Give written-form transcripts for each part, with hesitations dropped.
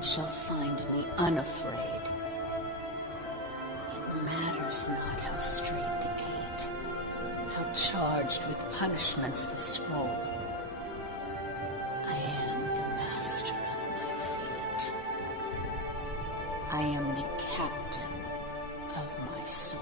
and shall find me unafraid. It matters not how straight the gate, how charged with punishments the scroll. I am the master of my fate. I am the captain of my soul.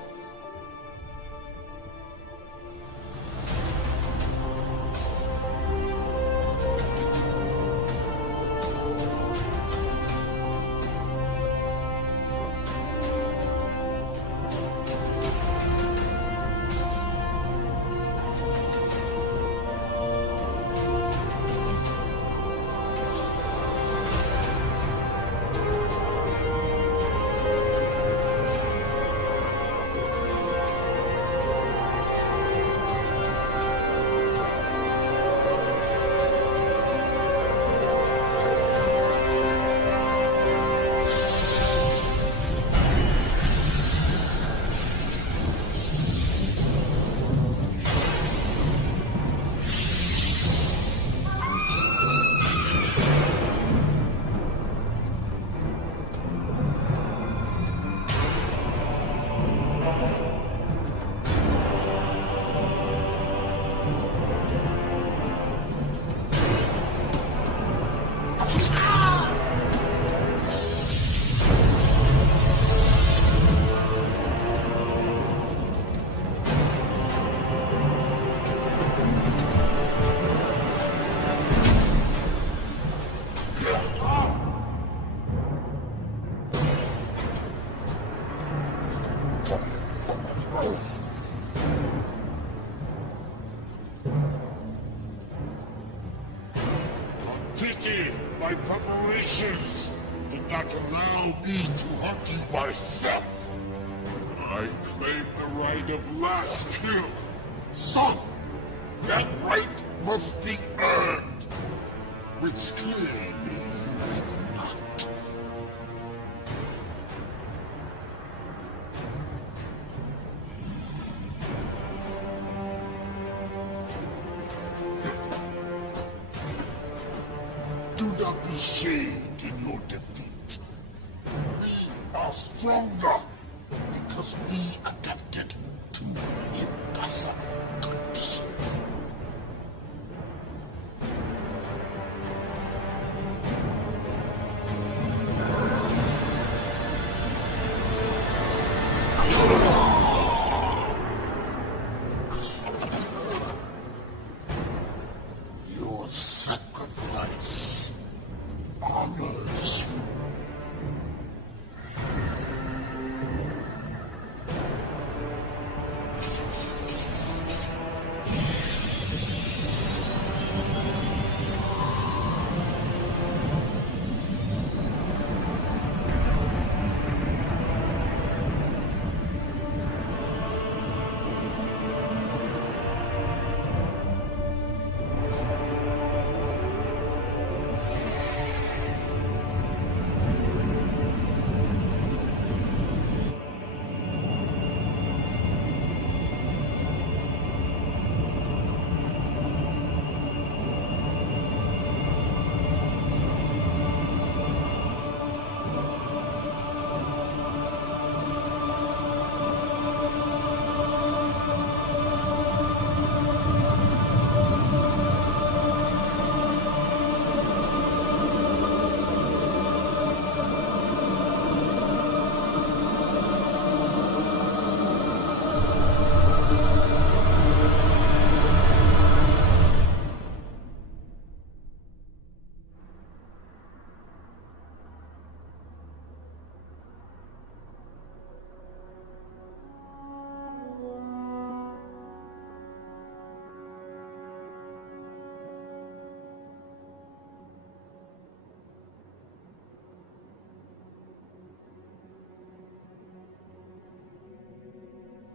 Pity my preparations did not allow me to hunt you myself. I claim the right of last kill. Son, that right must be earned, which clearly you have not. Do not be shamed in your defeat. We are stronger because we adapted to impossible conditions. Your sacrifice honors you.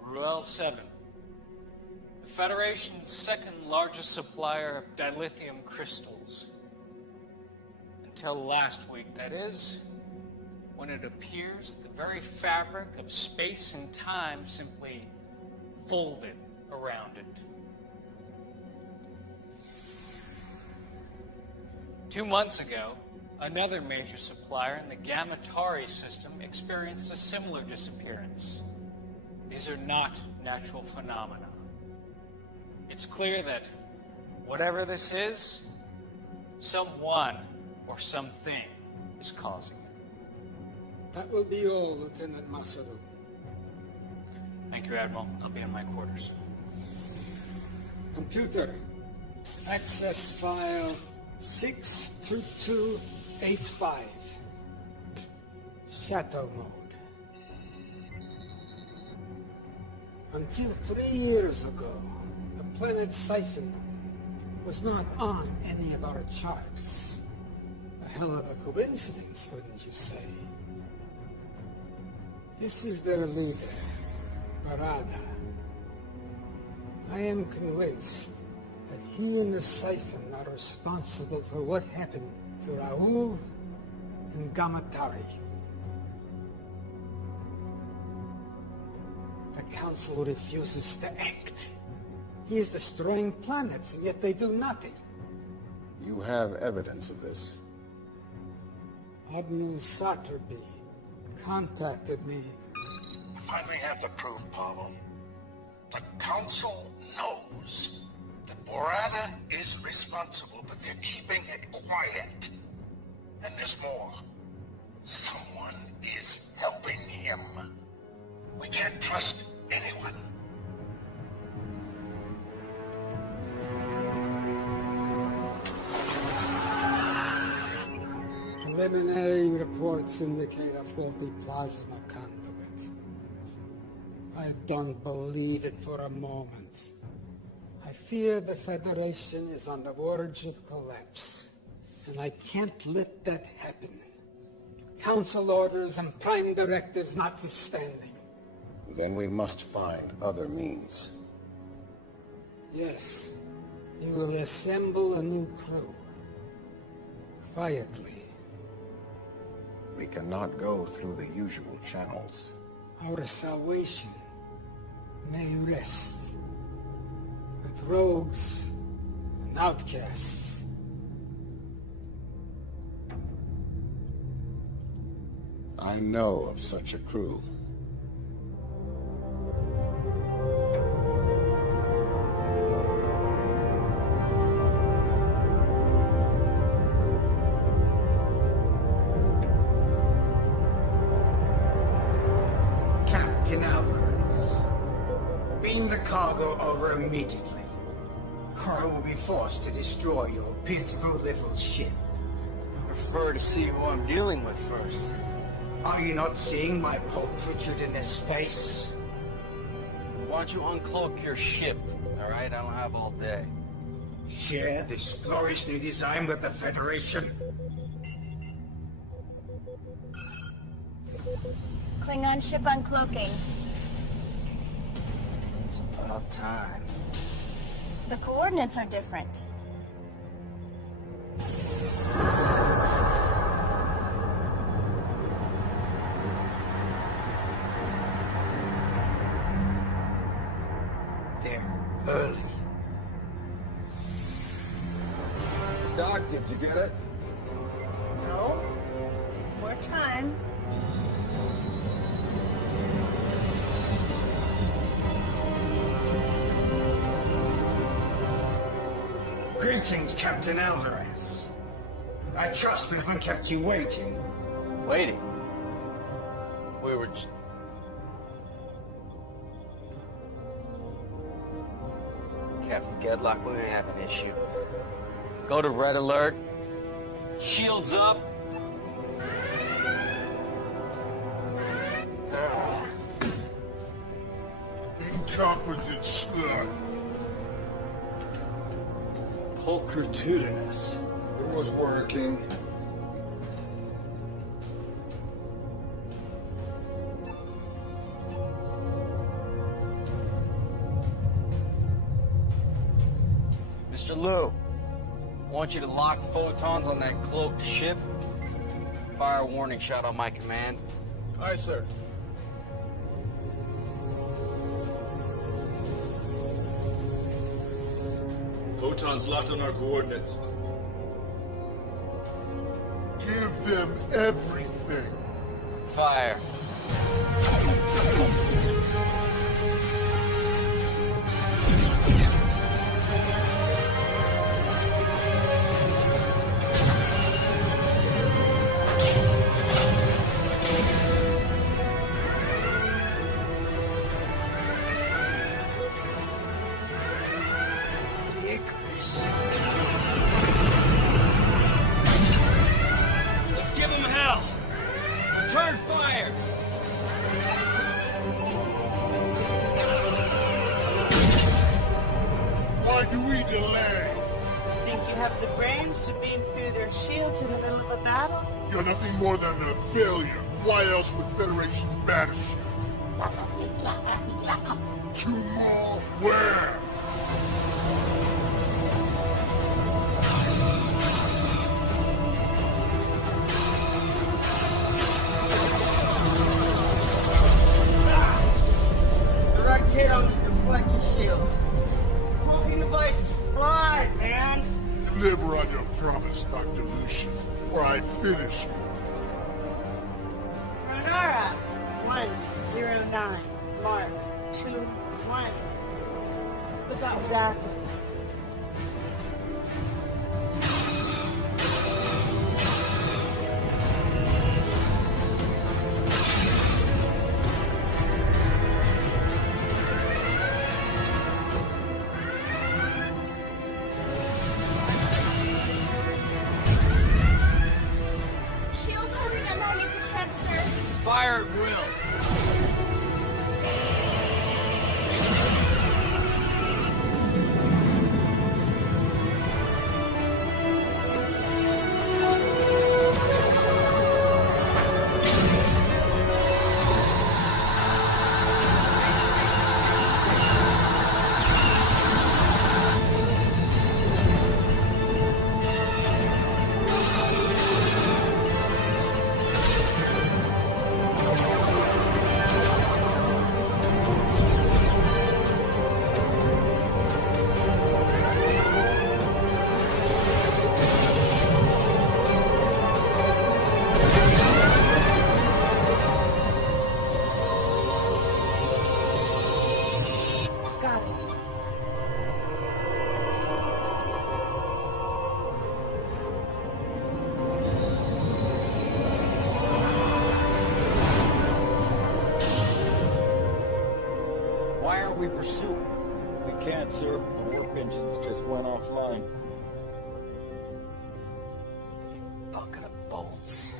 Ruel 7, the Federation's second largest supplier of dilithium crystals. Until last week, that is, when it appears the very fabric of space and time simply folded around it. 2 months ago, Another major supplier in the Gamatari system experienced a similar disappearance. These are not natural phenomena. It's clear that whatever this is, someone or something is causing it. That will be all, Lieutenant Masaru. Thank you, Admiral. I'll be in my quarters. Computer, access file 62285. Shadow mode. Until 3 years ago, the planet Siphon was not on any of our charts. A hell of a coincidence, wouldn't you say? This is their leader, Barada. I am convinced that he and the Siphon are responsible for what happened to Raoul and Gamatari. The Council refuses to act. He is destroying planets, and yet they do nothing. You have evidence of this. Admiral Satterby contacted me. I finally have the proof, Pavel. The Council knows that Borada is responsible, but they're keeping it quiet. And there's more. Someone is helping him. We can't trust anyone. Preliminary reports indicate a faulty plasma conduit. I don't believe it for a moment. I fear the Federation is on the verge of collapse, and I can't let that happen. Council orders and prime directives notwithstanding. Then we must find other means. Yes, you will assemble a new crew. Quietly. We cannot go through the usual channels. Our salvation may rest with rogues and outcasts. I know of such a crew. Captain Alvarez, beam the cargo over immediately, or I will be forced to destroy your beautiful little ship. I prefer to see who I'm dealing with first. Are you not seeing my pulchritudinous face? Why don't you uncloak your ship, alright? I don't have all day. Share this glorious new design with the Federation? Klingon ship uncloaking. It's about time. The coordinates are different. They're early. Doc, did you get it? No. More time. Greetings, Captain Alvarez. I trust we haven't kept you waiting. Waiting. We were Captain Gedlock, we may have an issue. Go to red alert. Shields up. Incompetent slut. Pulchritudinous. It was working. Mr. Liu, I want you to lock photons on that cloaked ship. Fire a warning shot on my command. Aye, sir. Photons locked on our coordinates. Get them everything. Fire. Let's give them hell! Return fire! Why do we delay? Think you have the brains to beam through their shields in the middle of a battle? You're nothing more than a failure. Why else would Federation banish you? 2 more? Where? Direct hit on the deflector shield. Cloaking devices fly, man! Deliver on your promise, Dr. Lucian, or I finish you. Renara, 109. Mark, 2-1. Exactly. Shield's holding at 90%, sir. Fire at will! Got it. Why aren't we pursuing? We can't, sir. The work engines just went offline. Bucket of bolts.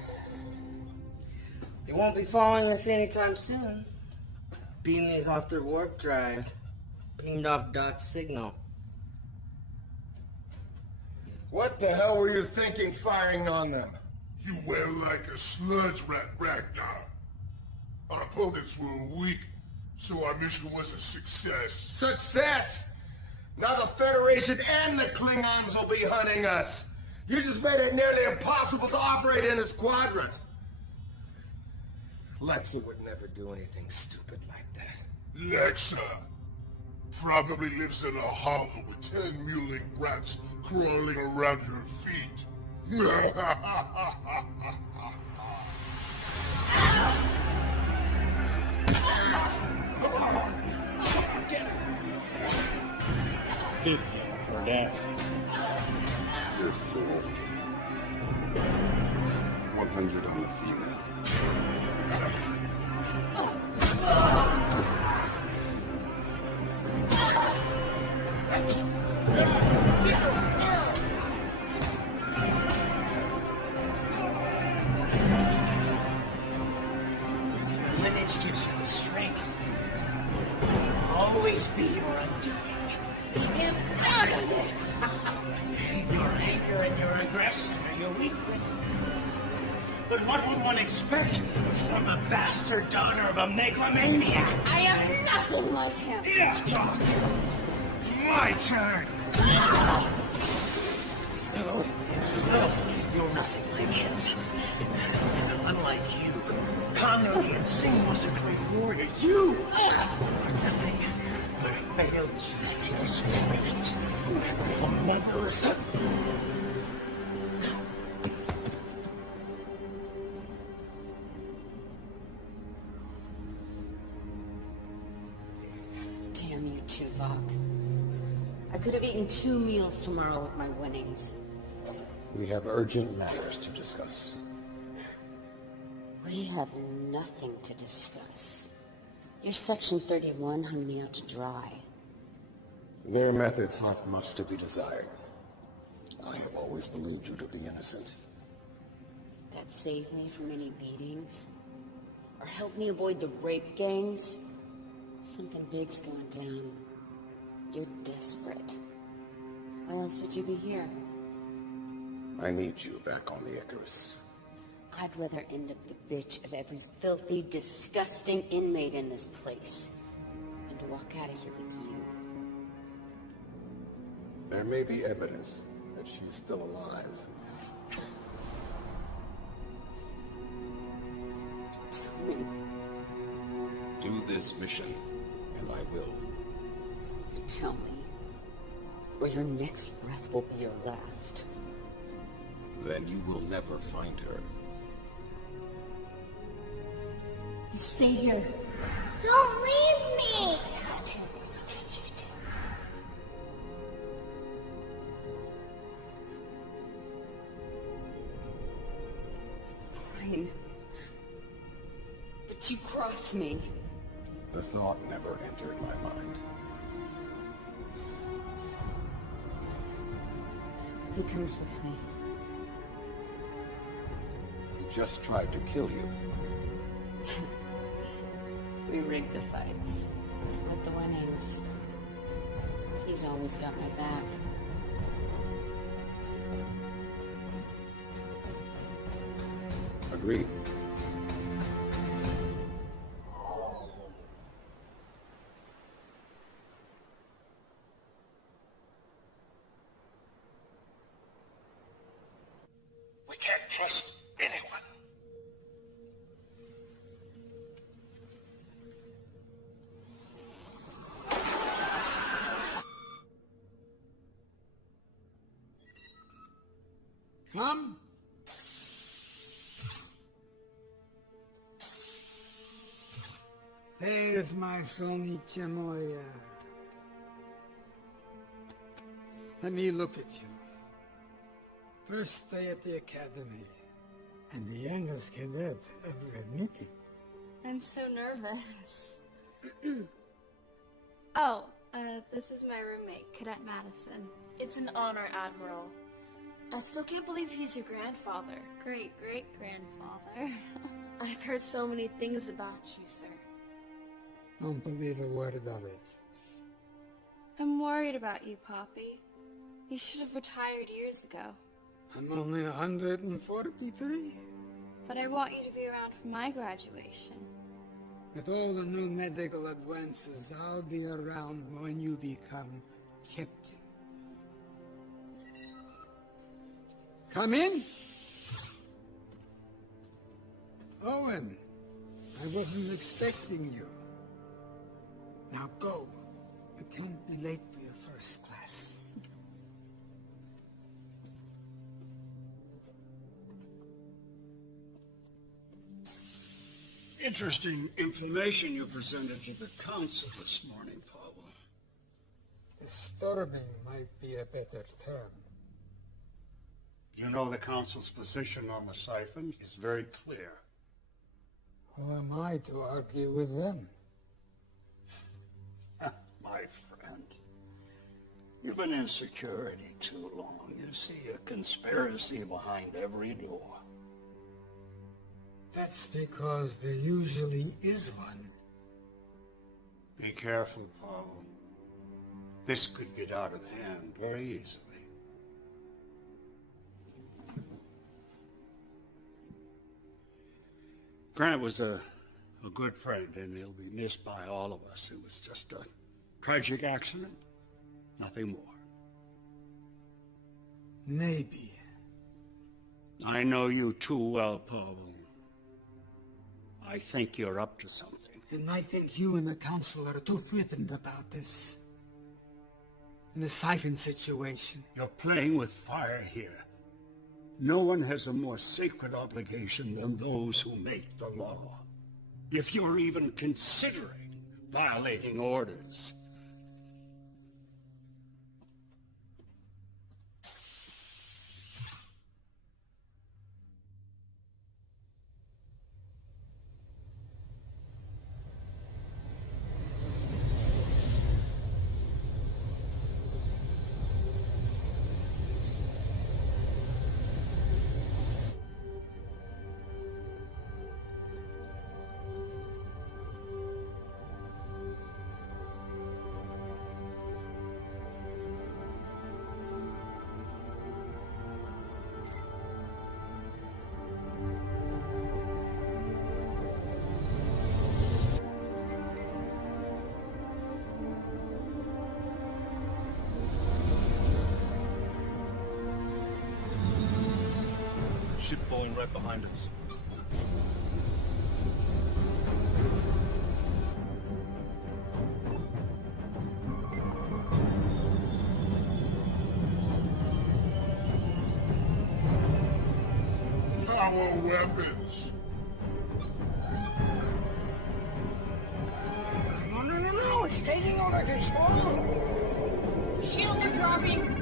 They won't be following us anytime soon. Beam these off their warp drive. Beamed off Doc's signal. What the hell were you thinking firing on them? You wear like a sludge rat, Ragnar. Our opponents were weak, so our mission was a success. Success! Now the Federation and the Klingons will be hunting us. You just made it nearly impossible to operate in this quadrant. Lexa would never do anything stupid like that. Lexa probably lives in a hollow with 10 mewling rats crawling around her feet. For gas. You're full. 100 on the female. Lineage gives you strength. Always be your undoing. Get out of this! Your anger and your aggression are your weakness. But what would one expect from a bastard daughter of a megalomaniac? I am nothing like him! Yeah. My turn. No, you're nothing like him. Unlike you, Conrad Singh was a great warrior. You are nothing but a failed experiment. A motherless. Tuvok. I could have eaten 2 meals tomorrow with my winnings. We have urgent matters to discuss. We have nothing to discuss. Your Section 31 hung me out to dry. Their methods left much to be desired. I have always believed you to be innocent. That saved me from any beatings? Or helped me avoid the rape gangs? Something big's going down. You're desperate. Why else would you be here? I need you back on the Icarus. I'd rather end up the bitch of every filthy, disgusting inmate in this place than to walk out of here with you. There may be evidence that she's still alive. Tell me. Do this mission, and I will. Tell me. Or your next breath will be your last. Then you will never find her. You stay here. Don't leave me! Fine. But you cross me. The thought never entered my mind. He comes with me. He just tried to kill you. We rigged the fights. Split the winnings. He's always got my back. Agreed. We can't trust anyone. Come. There's my Sonicha Moya. Let me look at you. First day at the academy, and the youngest cadet ever admitted. I'm so nervous. This is my roommate, Cadet Madison. It's an honor, Admiral. I still can't believe he's your grandfather. Great-great-grandfather. I've heard so many things about you, sir. Don't believe a word of it. I'm worried about you, Poppy. You should have retired years ago. I'm only 143. But I want you to be around for my graduation. With all the new medical advances, I'll be around when you become captain. Come in. Owen, I wasn't expecting you. Now go. You can't be late for your first class. Interesting information you presented to the council this morning, Paul. Disturbing might be a better term. You know the council's position on the siphon is very clear. Who am I to argue with them? My friend, you've been in security too long. You see a conspiracy behind every door. That's because there usually is one. Be careful, Paul. This could get out of hand very easily. Grant was a good friend, and he'll be missed by all of us. It was just a tragic accident, nothing more. Maybe. I know you too well, Paul. I think you're up to something. And I think you and the council are too flippant about this. In the siphon situation. You're playing with fire here. No one has a more sacred obligation than those who make the law. If you're even considering violating orders, plane right behind us. Our weapons. No, it's taking over control. Shields are dropping.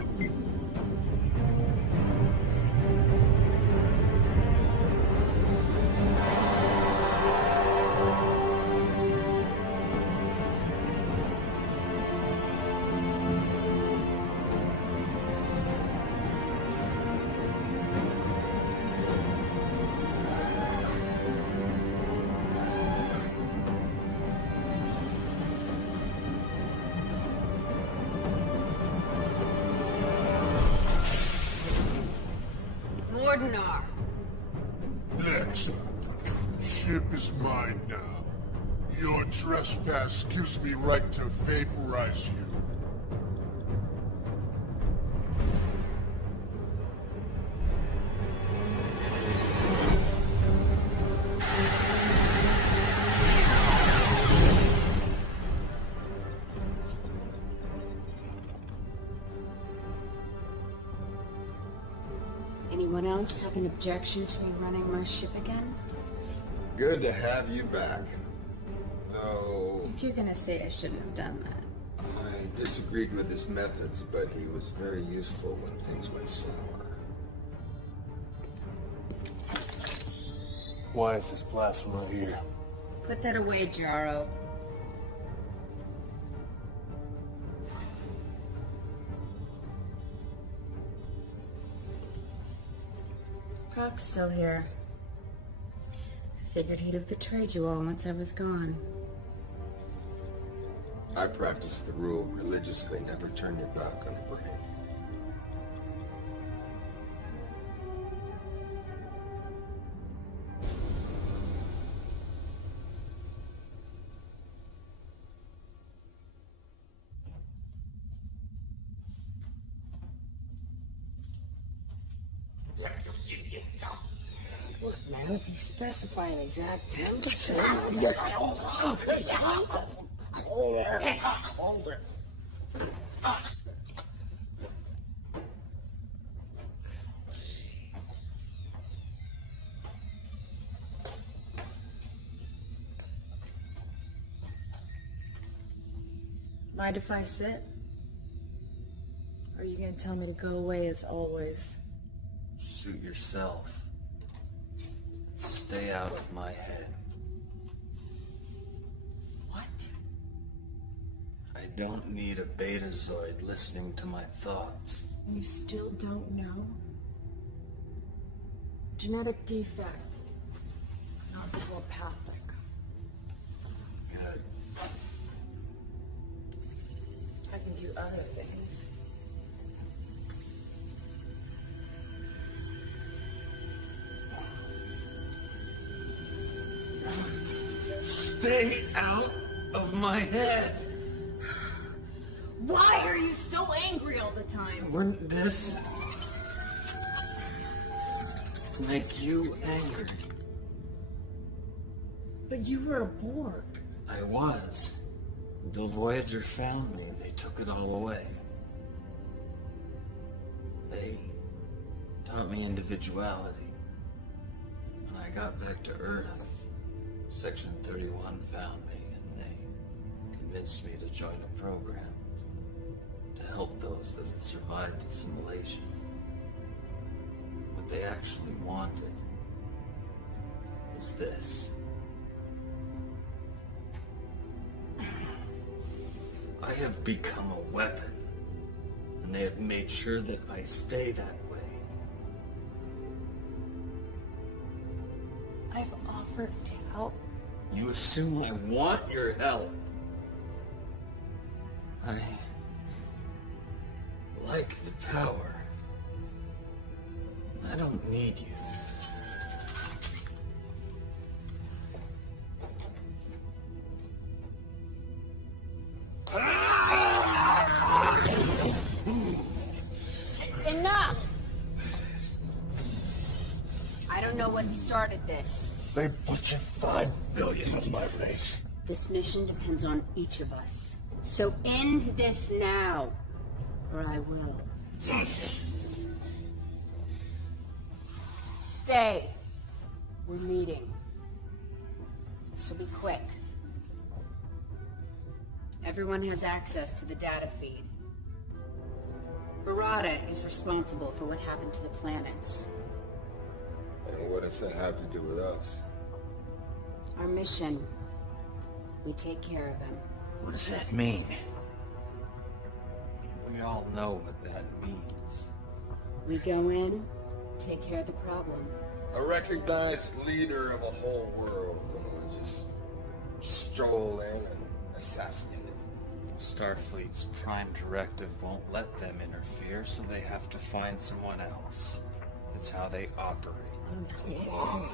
Mordenar. Nexa, ship is mine now. Your trespass gives me right to vaporize you. Anyone else have an objection to me running my ship again? Good to have you back. Though If you're gonna say I shouldn't have done that. I disagreed with his methods, but he was very useful when things went sour. Why is this plasma here? Put that away, Jaro. Proc's still here. I figured he'd have betrayed you all once I was gone. I practiced the rule religiously, never turn your back on a brain. Look, man, if you specify an exact temperature... Hold it. Mind if I sit? Or are you gonna tell me to go away as always? Suit yourself. Stay out of my head. What? I don't need a betazoid listening to my thoughts. You still don't know? Genetic defect. Not telepathic. Good. I can do other things. Stay out of my head! Why are you so angry all the time? Wouldn't this make you angry? But you were a Borg. I was. Until Voyager found me, they took it all away. They taught me individuality. When I got back to Earth, Section 31 found me and they convinced me to join a program to help those that had survived assimilation. What they actually wanted was this. I have become a weapon, and they have made sure that I stay that way. I've offered to help. You assume I want your help. I like the power. I don't need you. Enough! I don't know what started this. They butchered 5 billion of my race. This mission depends on each of us. So end this now, or I will. Stay. We're meeting. So be quick. Everyone has access to the data feed. Barada is responsible for what happened to the planets. And what does that have to do with us? Our mission. We take care of him. What does that mean? We all know what that means. We go in, take care of the problem. A recognized leader of a whole world. We just stroll in and assassinate him. Starfleet's prime directive won't let them interfere, so they have to find someone else. It's how they operate. Come on.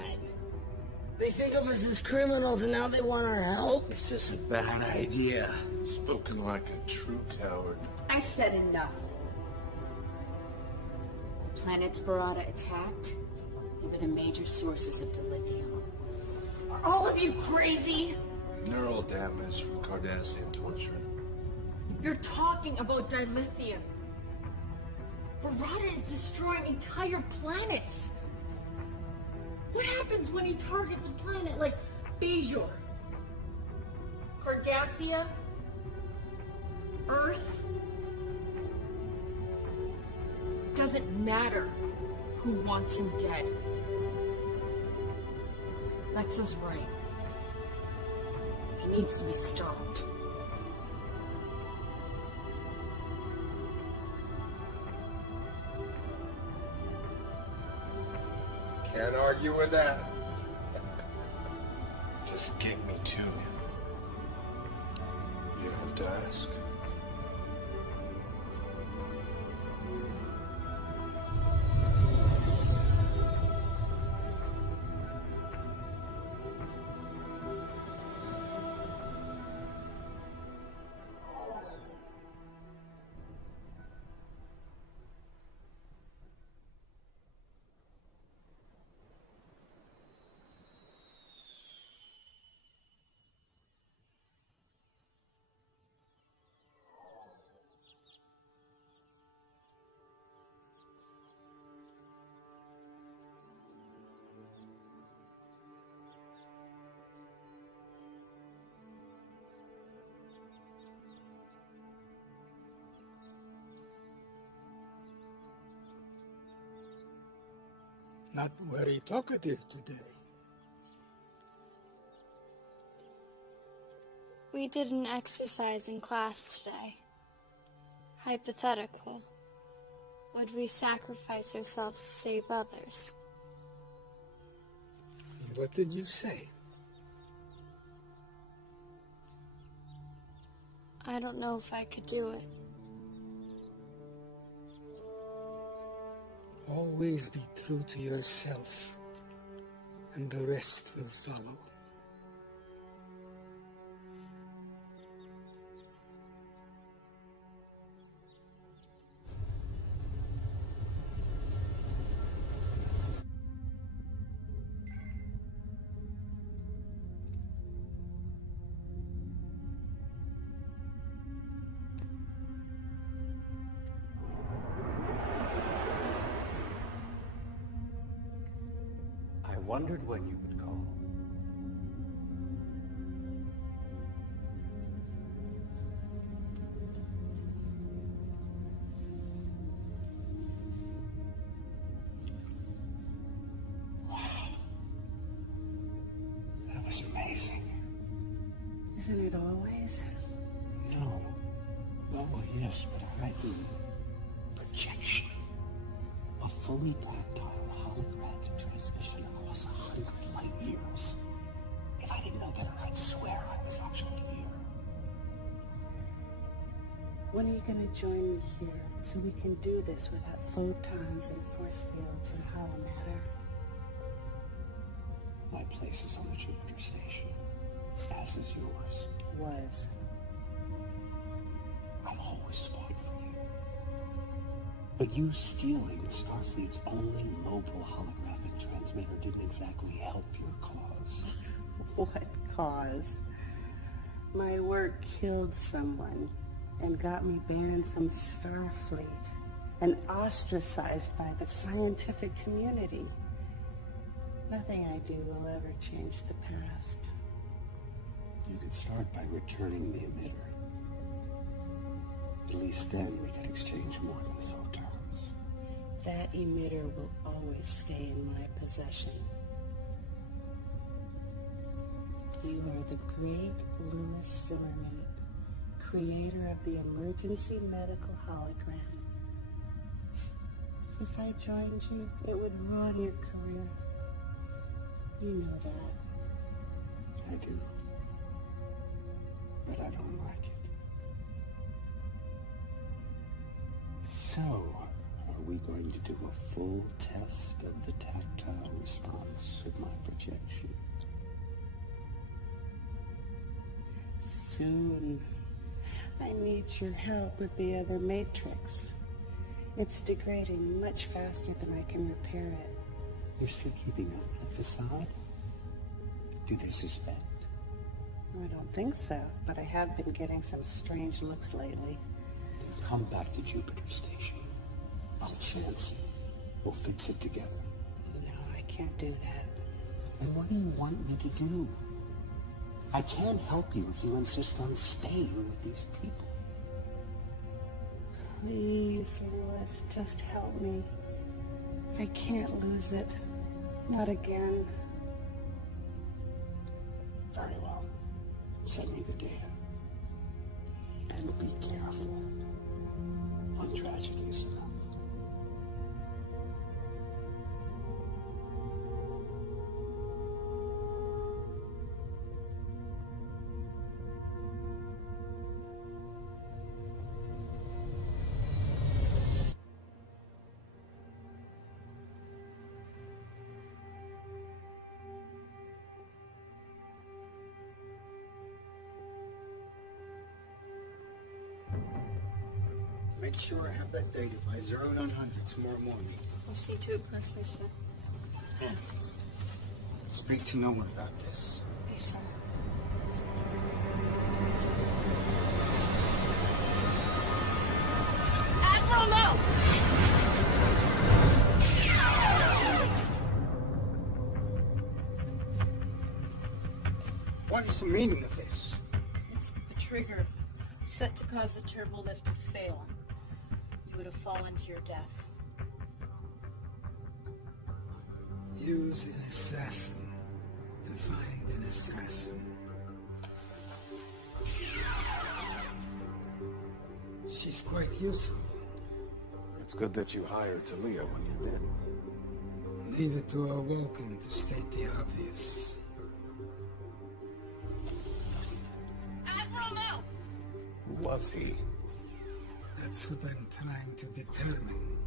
They think of us as criminals and now they want our help? This is a bad idea. Spoken like a true coward. I said enough. The planets Barada attacked, they were the major sources of dilithium. Are all of you crazy? Neural damage from Cardassian torture. You're talking about dilithium. Barada is destroying entire planets. What happens when he targets a planet like Bajor? Cardassia? Earth? Doesn't matter who wants him dead. Vexa's right. He needs to be stopped. Can't argue with that. Just get me to him. You have to ask. Not very talkative today. We did an exercise in class today. Hypothetical. Would we sacrifice ourselves to save others? What did you say? I don't know if I could do it. Always be true to yourself, and the rest will follow. I wondered when you would call. Wow. That was amazing. Isn't it always? No. Well, yes, but I mean projection. A fully tactile holographic transmission across 100 light years. If I didn't know better, I'd swear I was actually here. When are you going to join me here so we can do this without photons and force fields and hollow matter? My place is on the Jupiter station, as is yours. Was. I've always fought for you. But you stealing Starfleet's only mobile holographic transmission emitter didn't exactly help your cause. What cause? My work killed someone and got me banned from Starfleet and ostracized by the scientific community. Nothing I do will ever change the past. You could start by returning the emitter. At least then we could exchange more than photons. That emitter will always stay in my possession. You are the great Louis Zimmerman, creator of the emergency medical hologram. If I joined you, it would ruin your career. You know that. I do. But I don't like it. So, are we going to do a full test of the tactile response of my projection? Soon. I need your help with the other matrix. It's degrading much faster than I can repair it. You're still keeping up the facade? Do they suspect? I don't think so, but I have been getting some strange looks lately. Then come back to Jupiter Station. I'll chance it. We'll fix it together. No, I can't do that. And what do you want me to do? I can't help you if you insist on staying with these people. Please, Louis, just help me. I can't lose it. Not again. Very well. Send me the data. And be careful. One tragedy is enough. Make sure I have that data by 0900 tomorrow morning. I'll see to it personally, sir. And speak to no one about this. Yes, sir. Admiral, no! What is the meaning of this? It's a trigger set to cause the turbo lift to fail. You would have fallen to your death. Use an assassin to find an assassin. She's quite useful. It's good that you hired Talia when you did. Leave it to our Vulcan to state the obvious. Admiral, no! Who was he? That's what I'm trying to determine.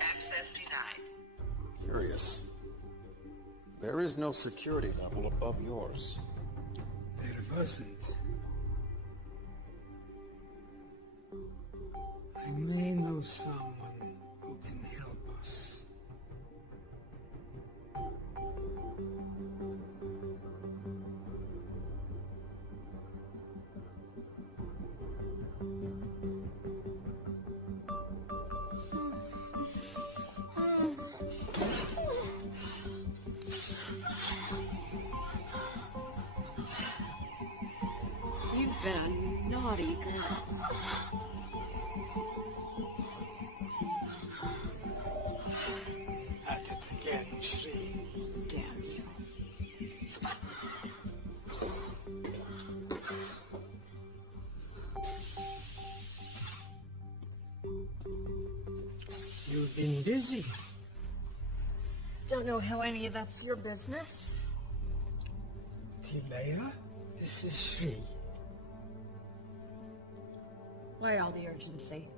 Access denied. Curious. There is no security level above yours. There wasn't. I may know someone who can help us. You've been a naughty girl. At it again, Shri. Damn you. You've been busy. Don't know how any of that's your business. Tilea, this is Shri. Why all the urgency?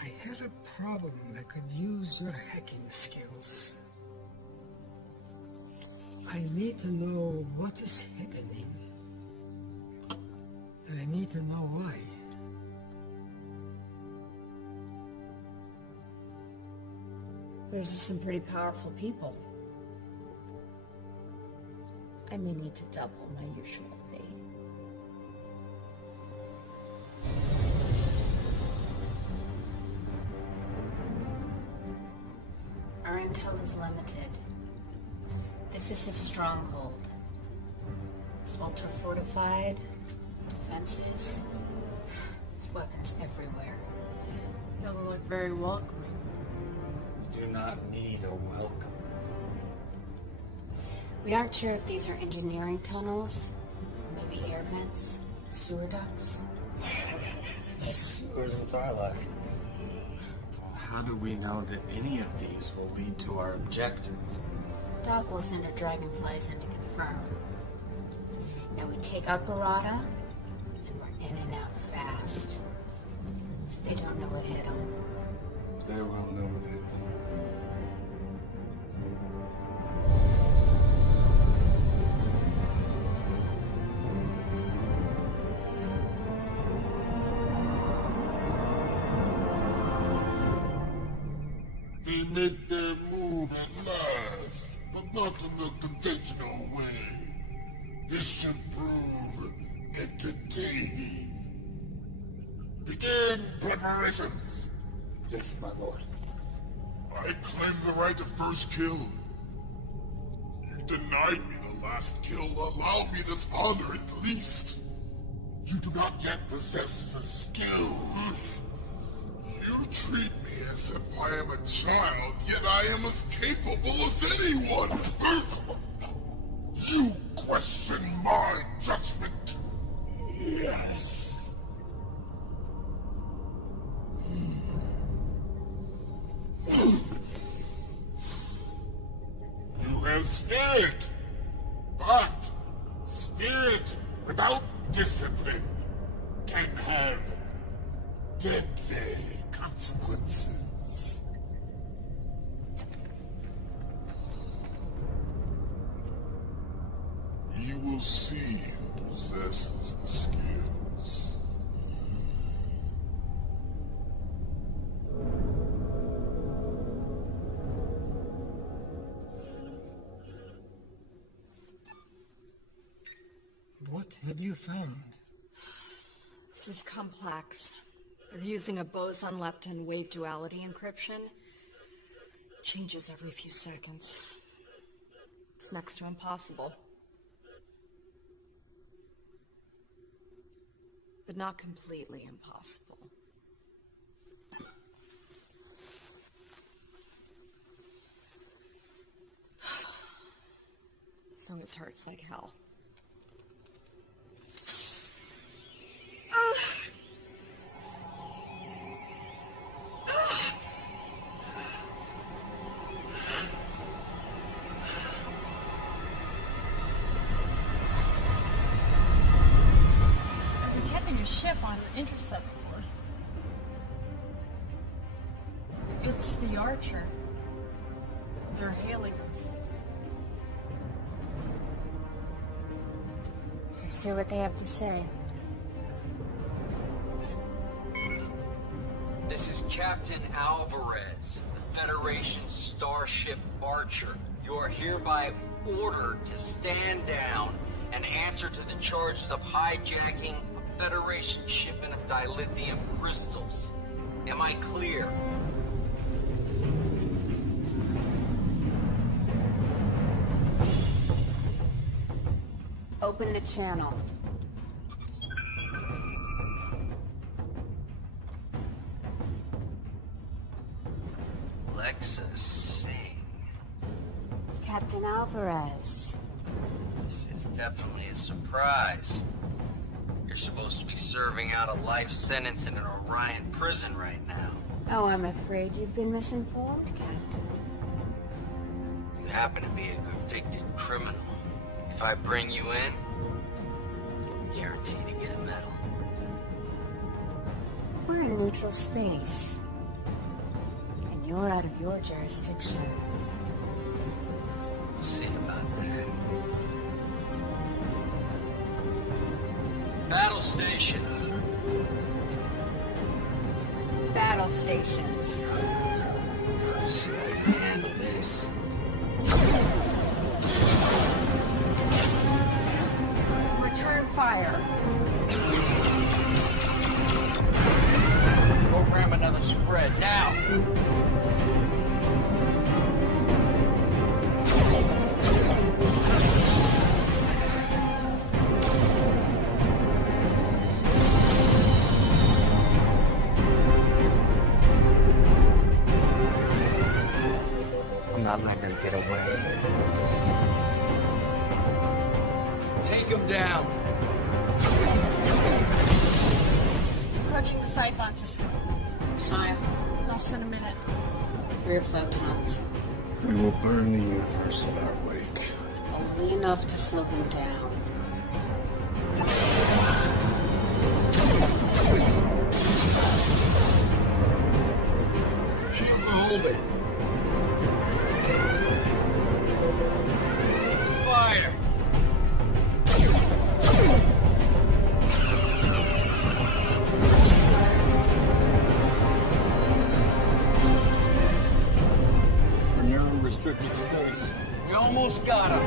I had a problem that could use your hacking skills. I need to know what is happening need to know why. Those are some pretty powerful people. I may need to double my usual fee. Our intel is limited. This is a stronghold. It's ultra-fortified, defenses, there's weapons everywhere. Doesn't look very welcoming. Do not need a welcome. We aren't sure if these are engineering tunnels, maybe air vents, sewer ducts. Sewers with our luck. How do we know that any of these will lead to our objective? Doc will send her dragonflies in to confirm. Now we take out Barada, and we're in and out fast. So they don't know what hit them. They won't know what hit them. They make their move at last, but not in the conventional way. This should prove entertaining. Begin preparations. Yes, my lord. I claim the right to first kill. You denied me the last kill. Allow me this honor at least. You do not yet possess the skills. You treat me as if I am a child, yet I am as capable as anyone. You question my judgment. Yes. You have spirit, but spirit without discipline can have deadly consequences. You will see who possesses the skills. What have you found? This is complex. They're using a boson-lepton wave duality encryption. Changes every few seconds. It's next to impossible. But not completely impossible. So it hurts like hell. I'm detecting your ship on the intercept course. It's the Archer. They're hailing us. Let's hear what they have to say. This is Captain Alvarez, the Federation's starship Archer. You are hereby ordered to stand down and answer to the charges of hijacking a Federation shipment of dilithium crystals. Am I clear? Open the channel. Lexus Singh. Captain Alvarez. This is definitely a surprise. You're supposed to be serving out a life sentence in an Orion prison right now. Oh, I'm afraid you've been misinformed, Captain. You happen to be a convicted criminal. If I bring you in, you're guaranteed to get a medal. We're in neutral space. And you're out of your jurisdiction. We'll see about that. Battle stations. Battle stations. See how you handle this. Return fire. Program another spread now. I'm not letting her get away. Take him down. Approaching the siphon system. Time. Less than a minute. Rear photons. We will burn the universe in our wake. Only enough to slow them down. Hold it. Fire. We're near unrestricted space. We almost got him.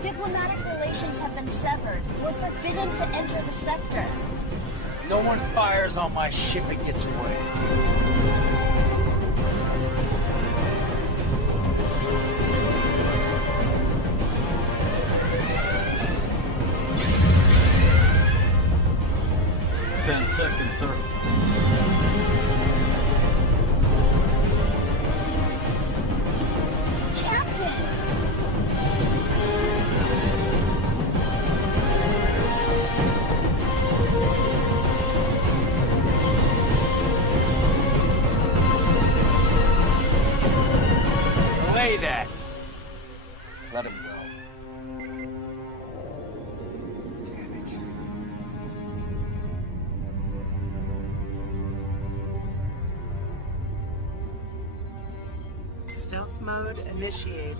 Diplomatic relations have been severed. We're forbidden to enter the sector. No one fires on my ship and gets away. Seconds, sir. Captain! Lay that. Let him go. Damn it. Stealth mode initiated.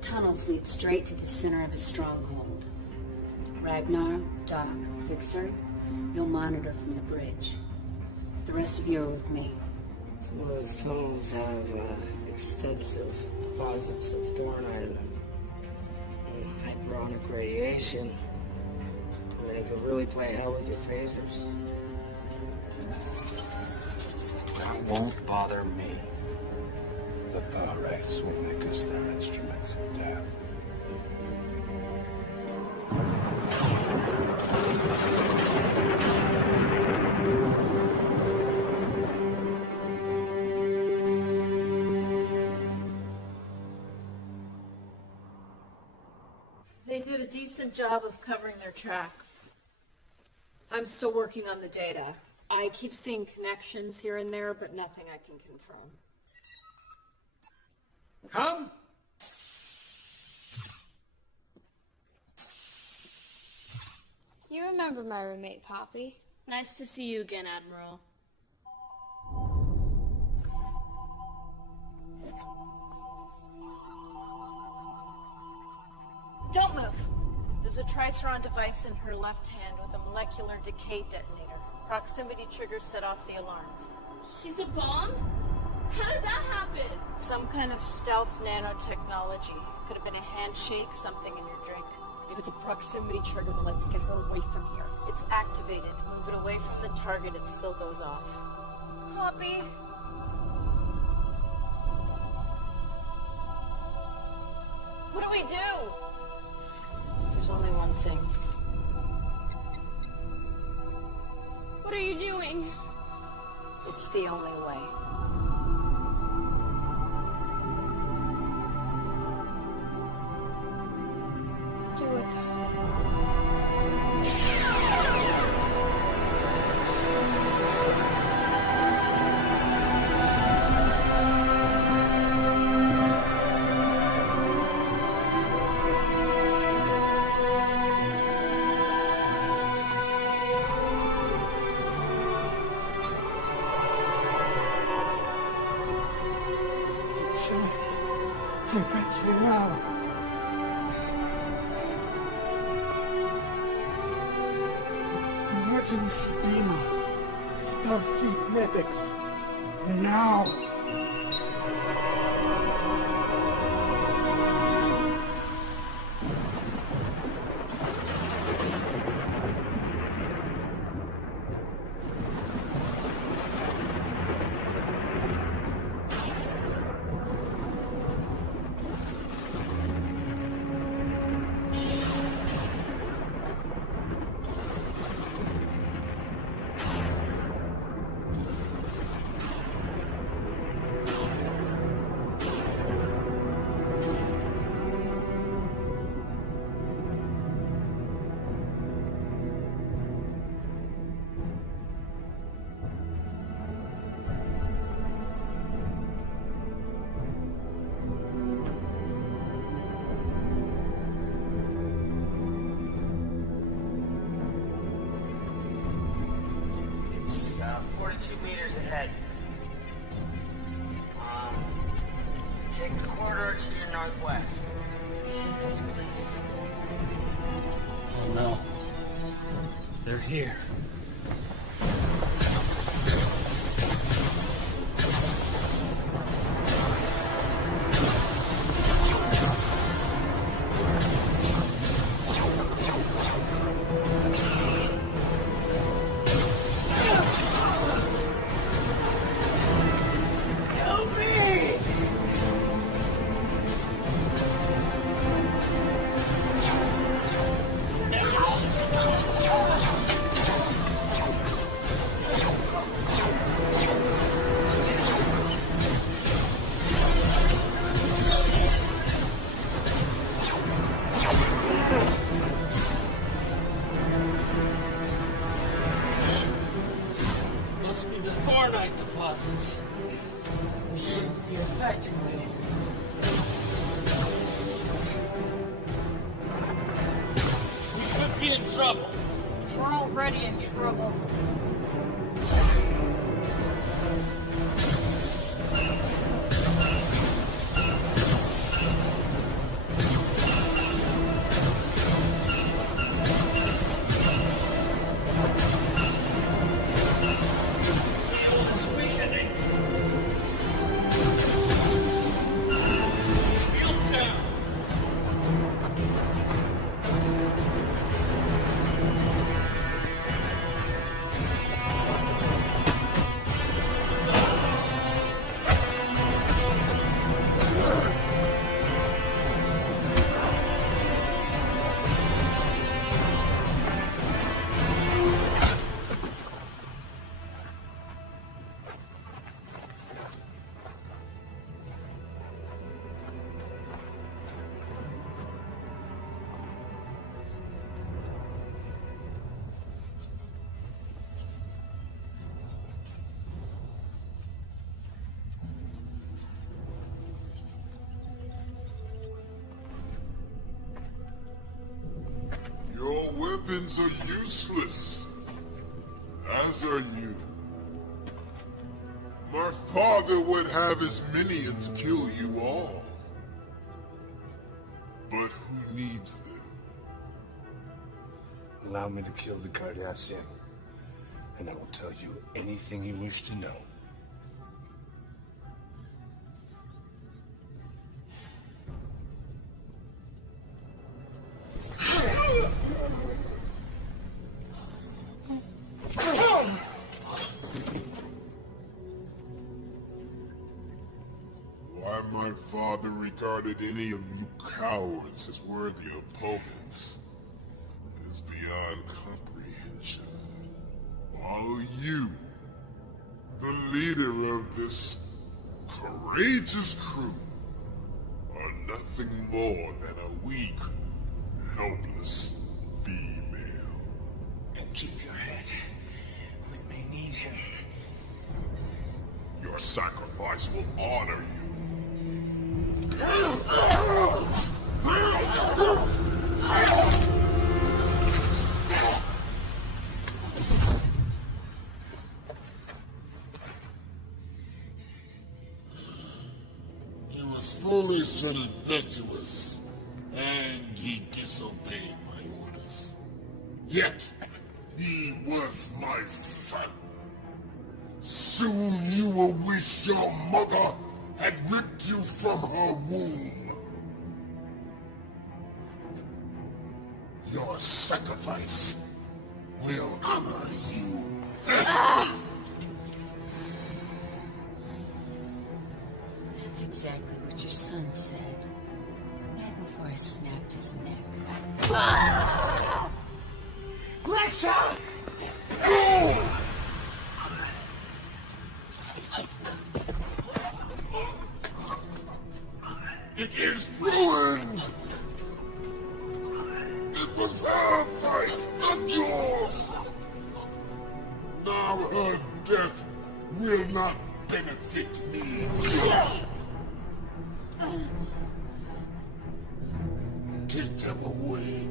Tunnels lead straight to the center of a stronghold. Ragnar, Doc, Fixer, you'll monitor from the bridge. The rest of you are with me. Some of those tunnels have extensive deposits of thornite in them. And hyperonic radiation. I mean, it could really play hell with your phasers. That won't bother me. The power wraiths will make us their instruments of death. They did a decent job of covering their tracks. I'm still working on the data. I keep seeing connections here and there, but nothing I can confirm. Come. You remember my roommate, Poppy. Nice to see you again, Admiral. Don't move. There's a Triceron device in her left hand with a molecular decay detonator. Proximity triggers set off the alarms. She's a bomb? How did that happen? Some kind of stealth nanotechnology. Could have been a handshake, something in your drink. If it's a proximity trigger, then let's get her away from here. It's activated. Move it away from the target, it still goes off. Poppy. What do we do? There's only one thing. What are you doing? It's the only way. Do it. I got you now. Emergency beam up. Starfleet medical. Now. It's 42 meters ahead. Take the corridor to your northwest. This place. Oh no. They're here. Must be the Thornite deposits. This shouldn't be affecting me. We could be in trouble. We're already in trouble. weapons are useless. As are you. My father would have his minions kill you all. But who needs them? Allow me to kill the Cardassian, and I will tell you anything you wish to know. Why my father regarded any of you cowards as worthy opponents is beyond comprehension. While you, the leader of this courageous crew, are nothing more than a weak, helpless female. And keep your head. We may need him. Your sacrifice will honor you. He was foolish and impetuous, and he disobeyed my orders. Yet, he was my son. Soon you will wish your mother had ripped you from her womb. Your sacrifice will honor you. That's exactly what your son said. Right before I snapped his neck. Grisha! No! It is ruined! It was her fight, not yours! Now her death will not benefit me. Take them away.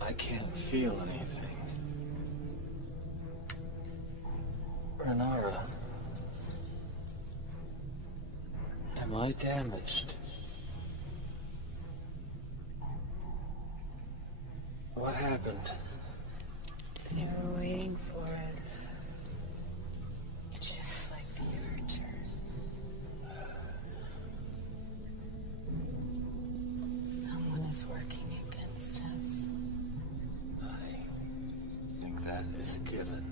I can't feel anything. Renara, am I damaged? What happened? They were waiting for us. Just like the Archer. Someone is working against us. I think that is a given.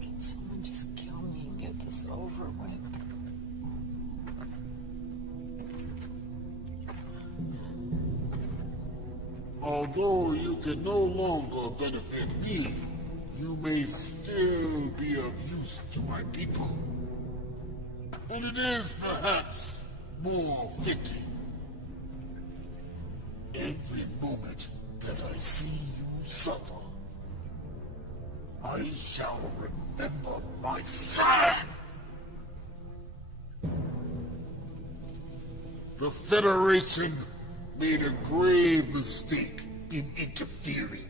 Can someone just kill me and get this over with? Although you can no longer benefit me, you may still be of use to my people. And it is perhaps more fitting. Every moment that I see you suffer, I shall remember my son! The Federation made a grave mistake in interfering.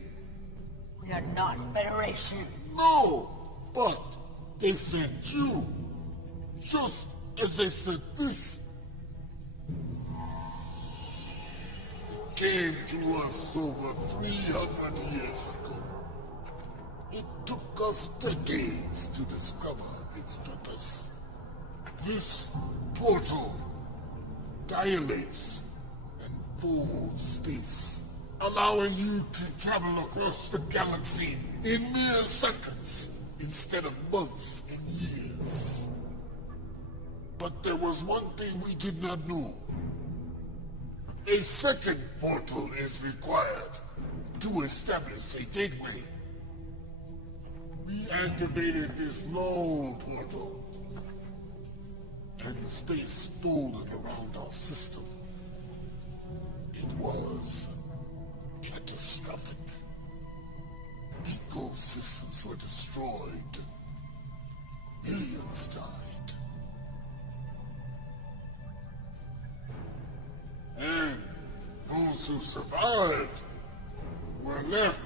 We are not Federation. No, but they sent you, just as they sent this. It came to us over 300 years ago. It took us decades to discover its purpose. This portal dilates full space, allowing you to travel across the galaxy in mere seconds instead of months and years. But there was one thing we did not know. A second portal is required to establish a gateway. We activated this lone portal, and space folded around our system. It was catastrophic. Ecosystems were destroyed. Millions died. And those who survived were left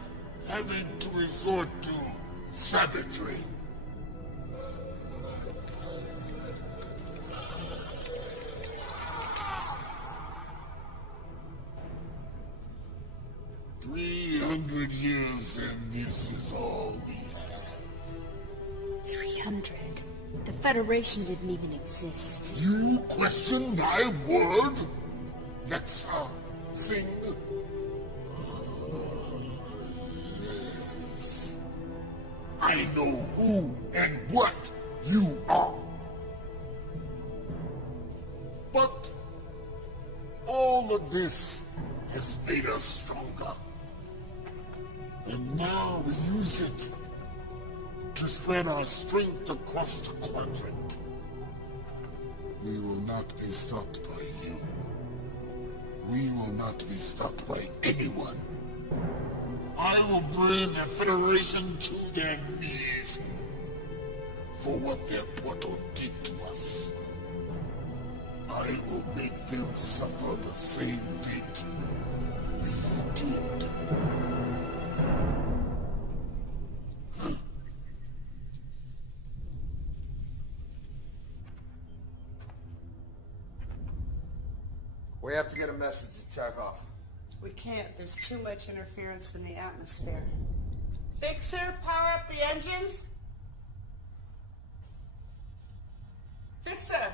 having to resort to savagery. "300 years and this is all we have." 300? The Federation didn't even exist. You question my word? Lexa, Sing. I know who and what you are. But all of this has made us stronger. And now we use it to spread our strength across the quadrant. We will not be stopped by you. We will not be stopped by anyone. I will bring the Federation to their knees for what their portal did to us. I will make them suffer the same fate we did. We have to get a message to Chekhov. We can't. There's too much interference in the atmosphere. Fixer, power up the engines. Fixer!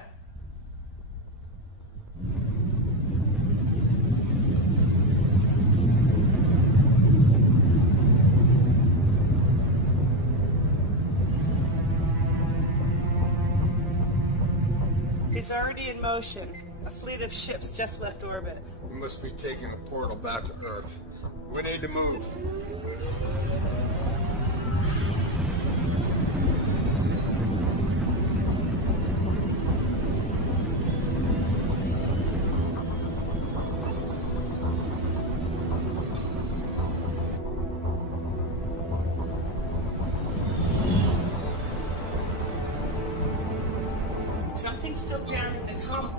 He's already in motion. A fleet of ships just left orbit. We must be taking a portal back to Earth. We need to move. Something's still jamming the comm.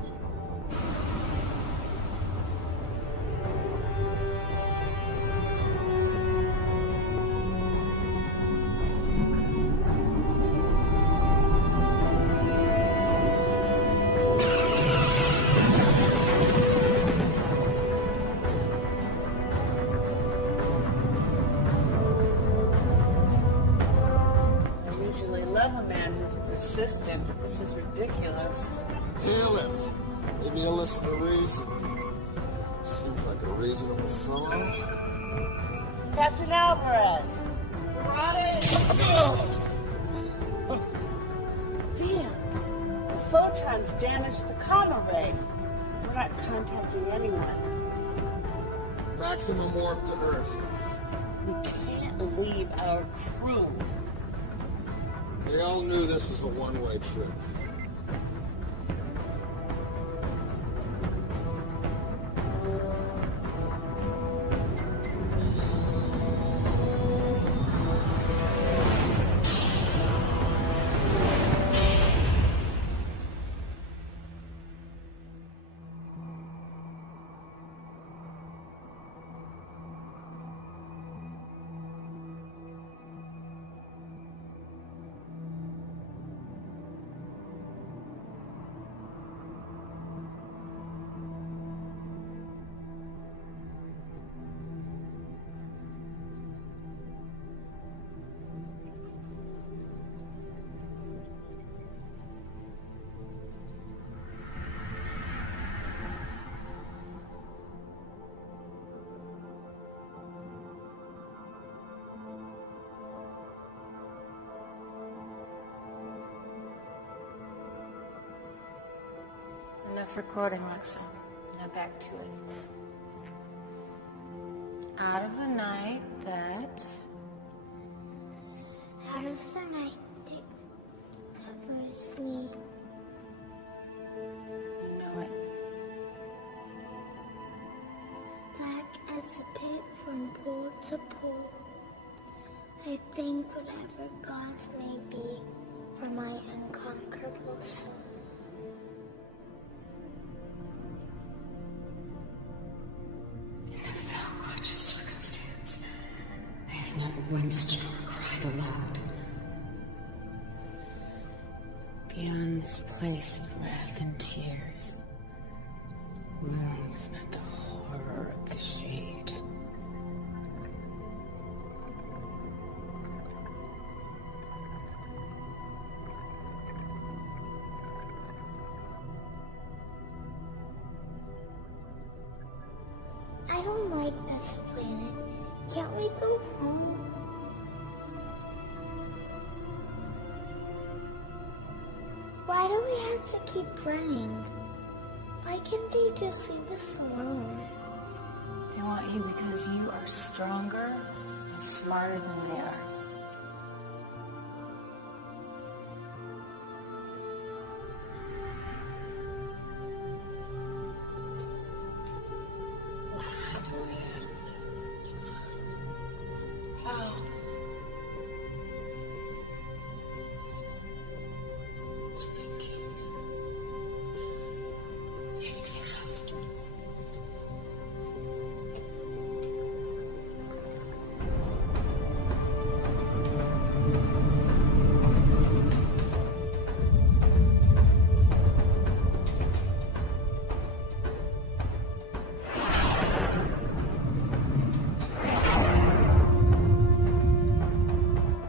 Persistent. This is ridiculous. Hail him. Maybe he'll listen to reason. Seems like a reasonable fellow. Captain Alvarez! We're on it! Damn! The photons damaged the comm array. We're not contacting anyone. Maximum warp to Earth. We can't leave our crew. They all knew this was a one-way trip. enough recording, Lexa. Now back to it. Out of the night that... Out of the night that covers me. You know it. Black as a pit from pole to pole. I thank whatever gods may be for my unconquerable soul. In the foul clutch of circumstance, I have not once cried aloud. Beyond this place of wrath and tears, looms but the horror of the shade. I don't like this planet. Can't we go home? Why do we have to keep running? Why can't they just leave us alone? They want you because you are stronger and smarter than they are. How? Think fast.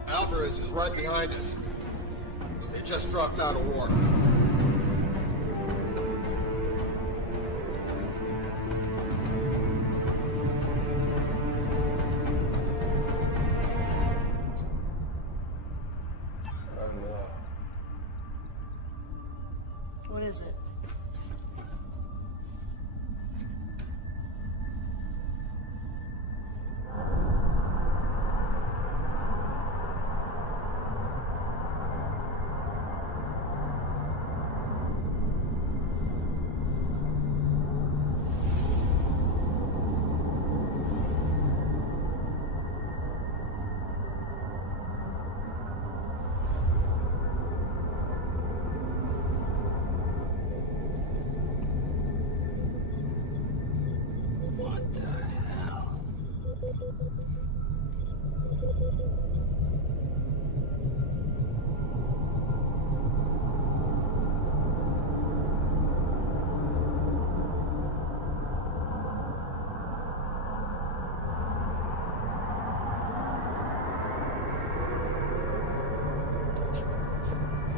Alvarez is right behind us. They just dropped out of war. What is it?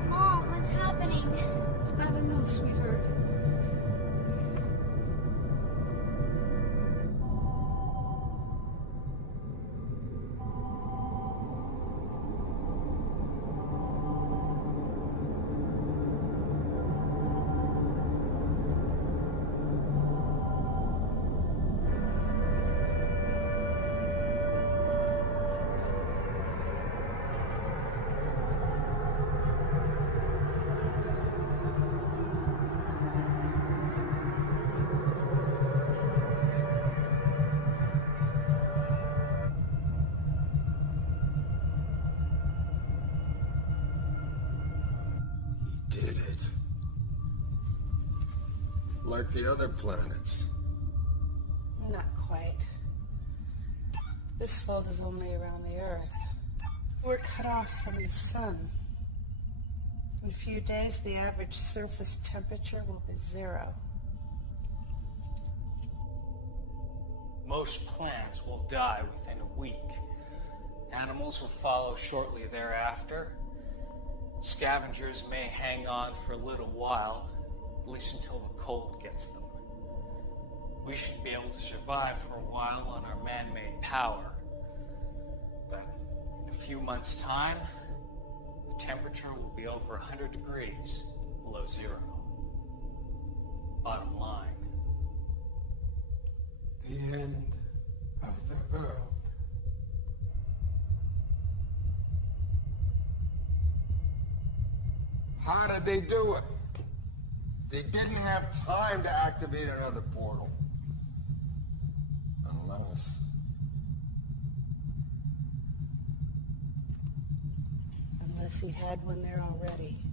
Mom, what's happening? I don't know, sweetheart. Did it. Like the other planets. Not quite. This fold is only around the Earth. We're cut off from the sun. In a few days, the average surface temperature will be 0. Most plants will die within a week. Animals will follow shortly thereafter. Scavengers may hang on for a little while, at least until the cold gets them. We should be able to survive for a while on our man-made power. But in a few months' time, the temperature will be over 100 degrees below 0. Bottom line. The end of the world. How did they do it? They didn't have time to activate another portal. Unless he had one there already.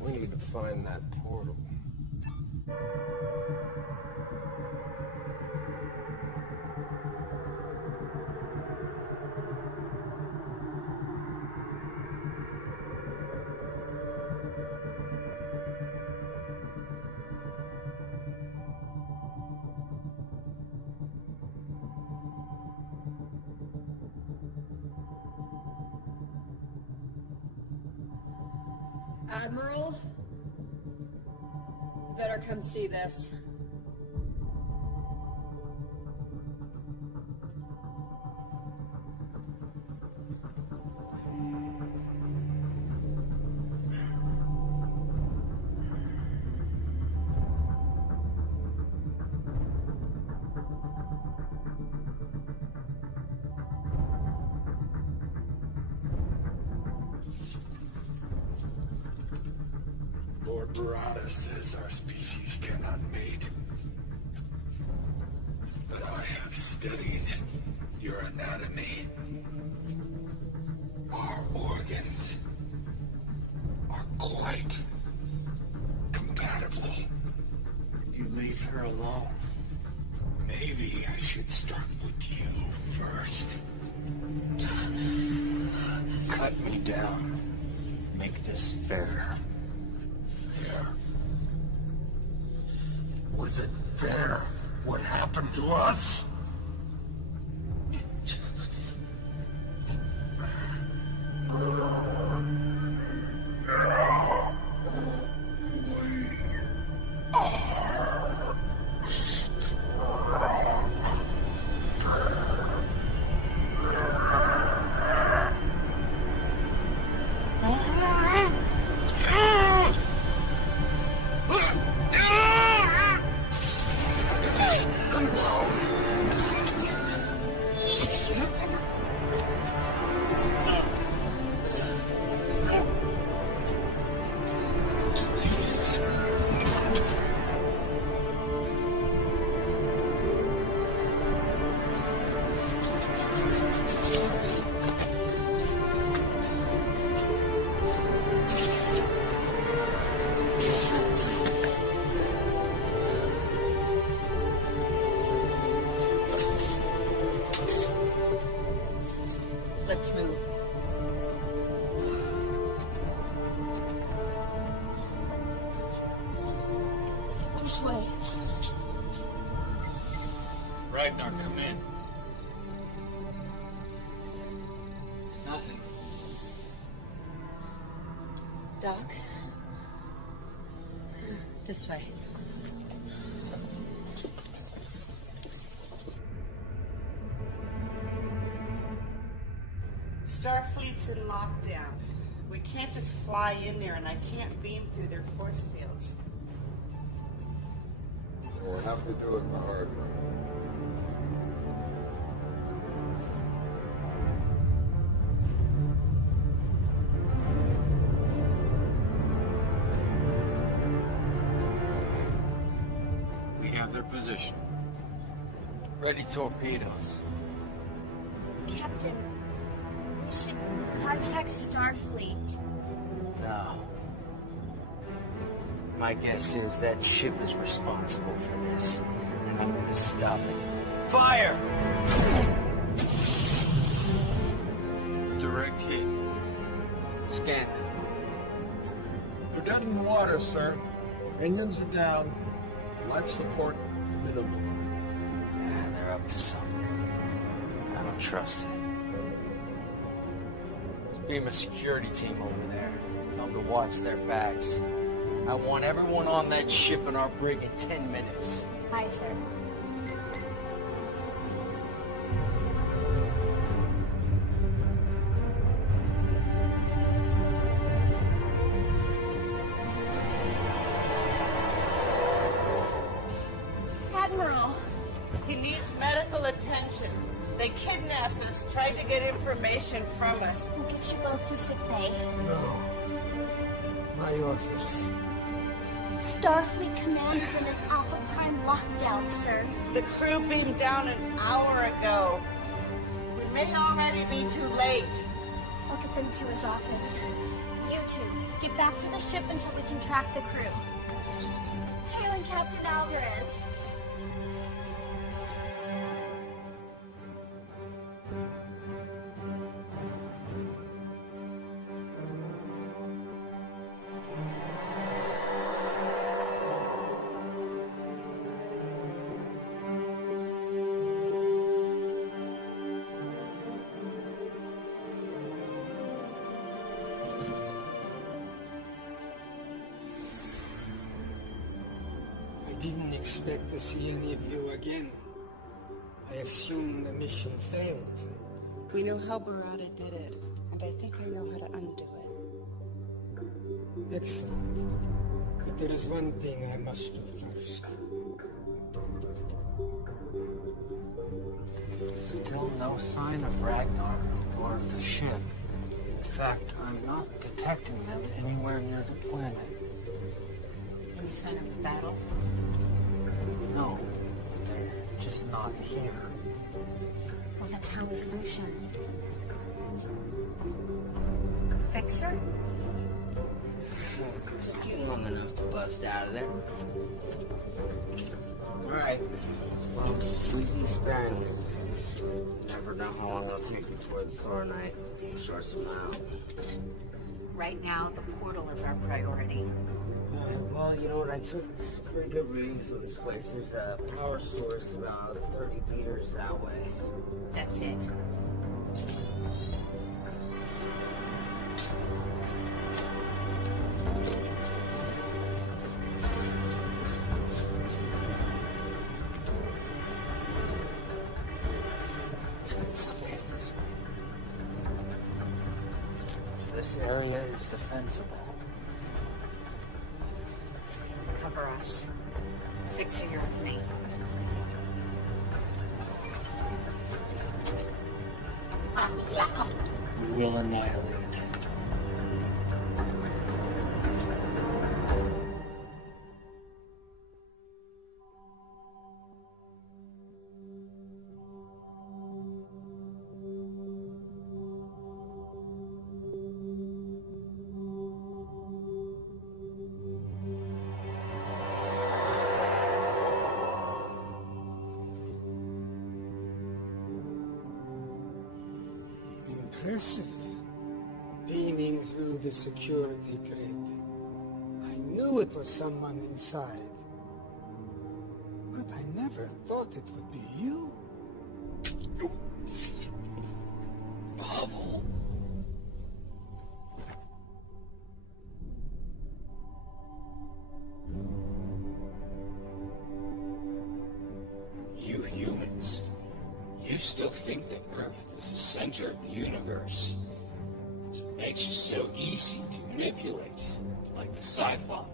We need to find that portal. Admiral? You better come see this. Lord Barada says our species cannot mate. But I have studied your anatomy. Our organs are quite compatible. You leave her alone. Maybe I should start with you first. Cut me down. Make this fair. Fair? Was it fair what happened to us? Let's move. Which way? Ragnar, come in. Nothing. Doc? This way. Starfleet's in lockdown. We can't just fly in there, and I can't beam through their force fields. We'll have to do it the hard way. We have their position. Ready torpedoes. Captain, we should contact Starfleet. No. My guess is that ship is responsible for this, and I'm gonna stop it. Fire! Direct hit. Scan it. We're dead in the water, sir. Engines are down. Life support minimal. They're up to something. I don't trust it. Let's beam a security team over there. Tell them to watch their backs. I want everyone on that ship in our brig in 10 minutes. Aye, sir. attention. They kidnapped us, tried to get information from us. We'll get you both to sick bay. No. My office. Starfleet Command is in an Alpha Prime lockdown, sir. The crew beamed down an hour ago. We may already be too late. I'll get them to his office. You two, get back to the ship until we can track the crew. Hailing Captain Alvarez. I didn't expect to see any of you again. I assumed the mission failed. We know how Barada did it, and I think I know how to undo it. Excellent. But there is one thing I must do first. Still no sign of Ragnar or of the ship. In fact, I'm not detecting them anywhere near the planet. Any sign of a battle? No, they're just not here. Well, then how is Lucian? Fixer? Took you long enough to bust out of there. Alright. Well, easy sparingly. Never know how long it'll take before the Thoronite sorts them out. Right now, the portal is our priority. Well, you know what? I took some pretty good readings of this place. There's a power source about 30 meters that way. That's it. This area is defensible. Cover us. Fixer, you're with me. We will annihilate it. Impressive. Beaming through the security grid. I knew it was someone inside. But I never thought it would be you. Pavel. You humans, you still think that Earth is the center of the universe. It makes you so easy to manipulate, like the Sci-Fi.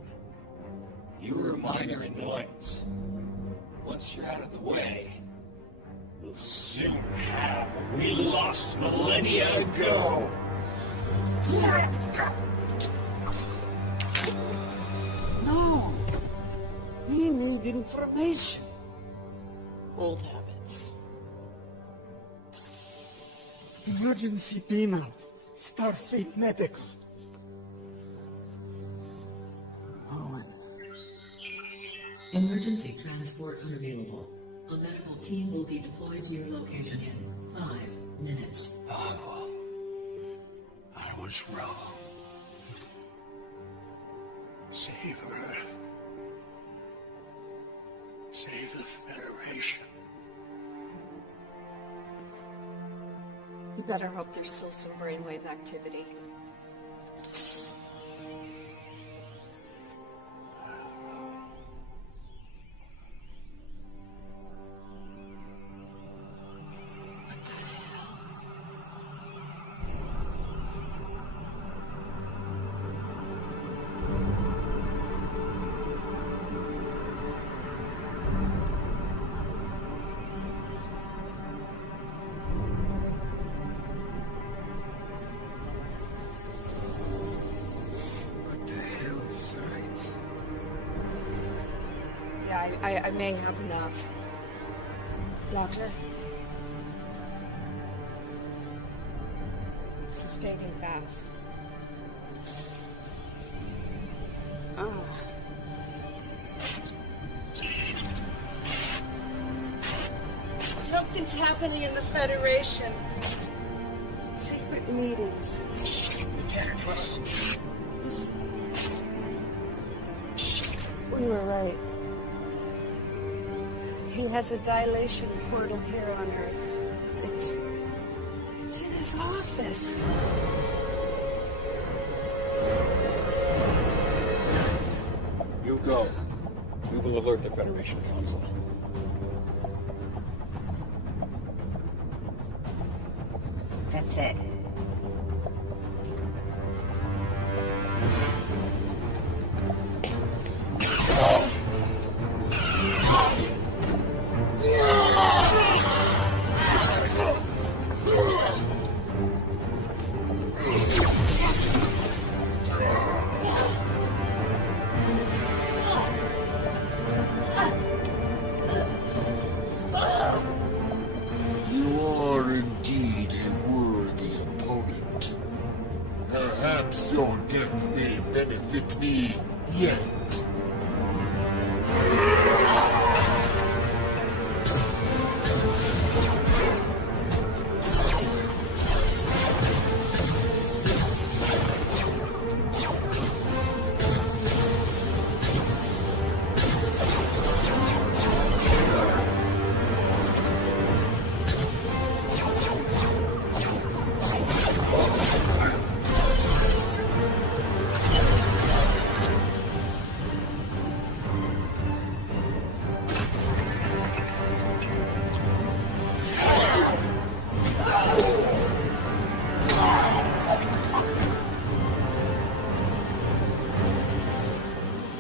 You were a minor annoyance. Once you're out of the way, we'll soon have what we lost millennia ago. No! We need information. Old habits. Emergency beam out. Starfleet Medical. Owen. Emergency transport unavailable. A medical team will be deployed to your location in 5 minutes. Pavel, I was wrong. Save Earth. Save the Federation. You better hope there's still some brainwave activity. I may have enough. Doctor? This is fading fast. Something's happening in the Federation. Secret meetings. We can't trust him. We were right. He has a dilation portal here on Earth. It's in his office. You go. We will alert the Federation Council. That's it. You are indeed a worthy opponent. Perhaps your death may benefit me yet.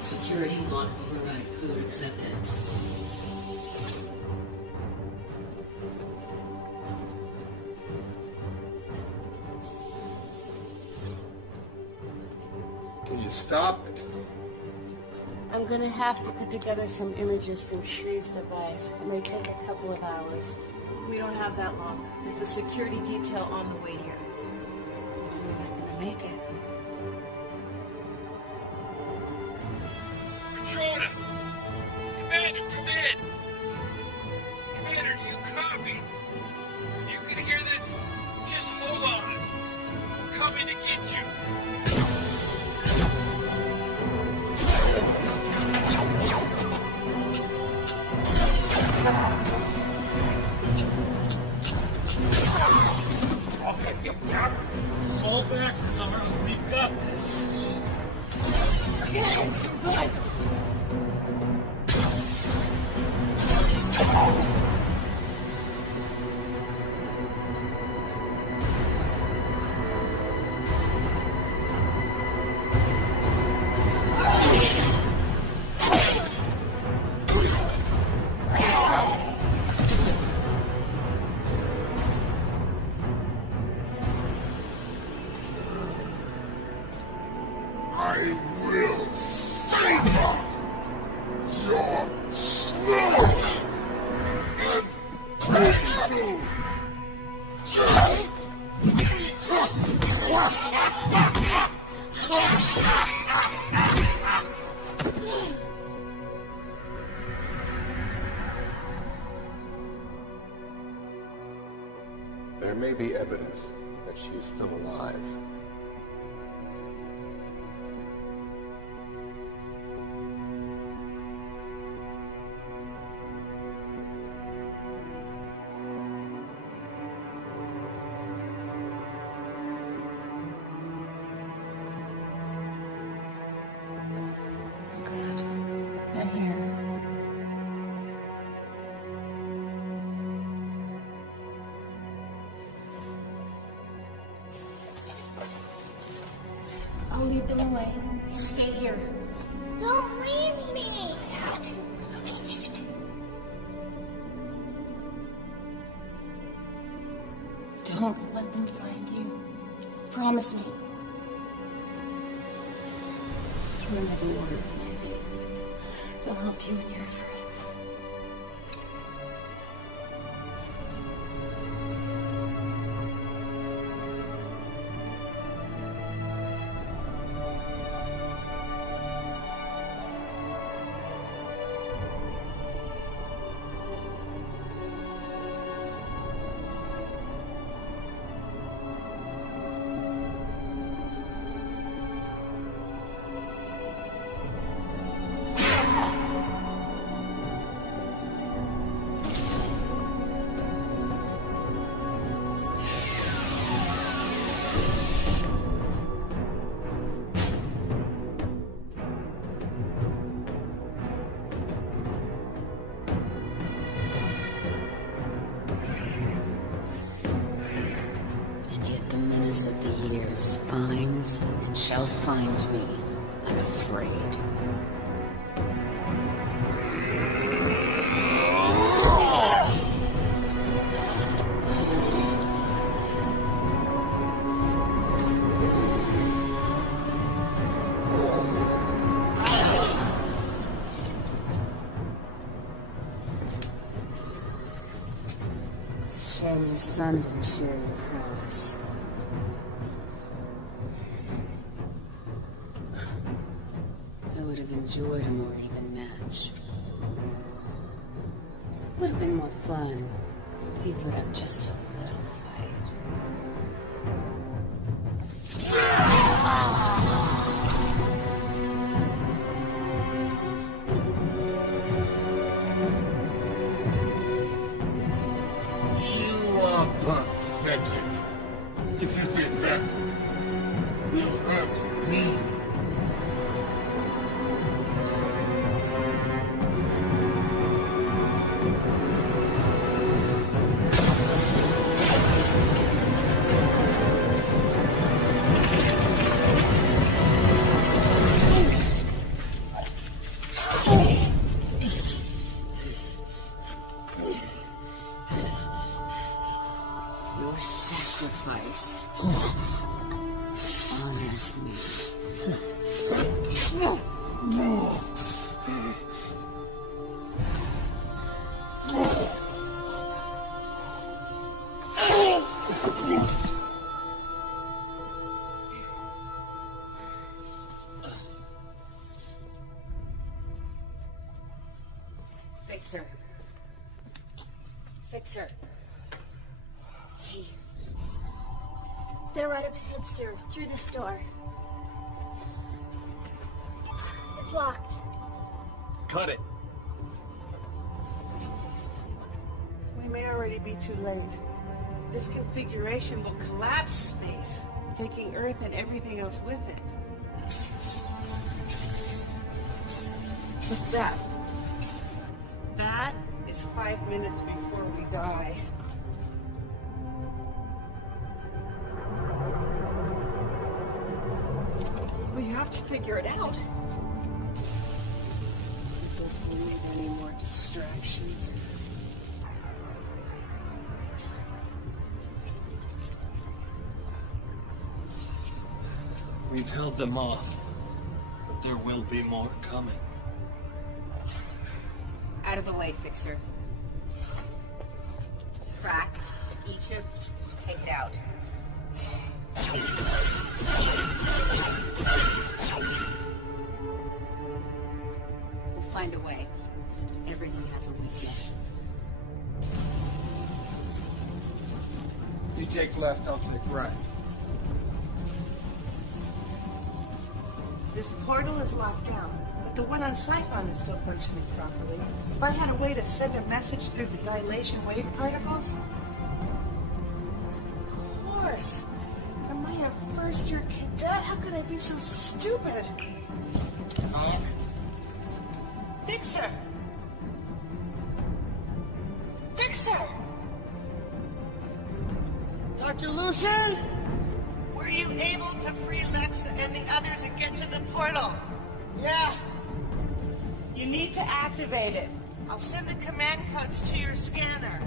Security lock override code accepted. Can you stop it? I'm gonna have to put together some images from Shree's device. It may take a couple of hours. We don't have that long. There's a security detail on the way here. I'm not gonna make it. Patrona! Commander, come in! Commander, do you copy? You can hear this? Just hold on. I'm coming to get you. Okay, get down. Fall back, Summer. We've got this. Good. I will savor your sloth and brutal death. There may be evidence that she is still alive. They're here. I'll lead them away. You stay here. Don't leave me! I have to. I need you to. Don't let them find you. Promise me. Just remember the words, maybe. They'll help you in your effort. shall find me unafraid. It's a shame your son didn't share your prowess. I would have enjoyed a more even match. Would have been more fun if you put up just a little fight. You are pathetic. If you think that will hurt me. Your sacrifice honors me. Fixer. Fixer. Hey. They're right up ahead, sir. Through this door. It's locked. Cut it. We may already be too late. This configuration will collapse space, taking Earth and everything else with it. What's that? That is 5 minutes before we die. Well, you have to figure it out. This will need any more distractions. We've held them off, but there will be more coming. Out of the way, Fixer. Crack each of take it out. We'll find a way. Everything has a weakness. You take left, I'll take right. This portal is locked down, but the one on Siphon is still functioning properly. If I had a way to send a message through the dilation wave particles... Of course! Am I a first-year cadet? How could I be so stupid? Fixer! Fixer! Dr. Lucian? Were you able to free Lexa and the others and get to the portal? Yeah. You need to activate it. I'll send the command codes to your scanner.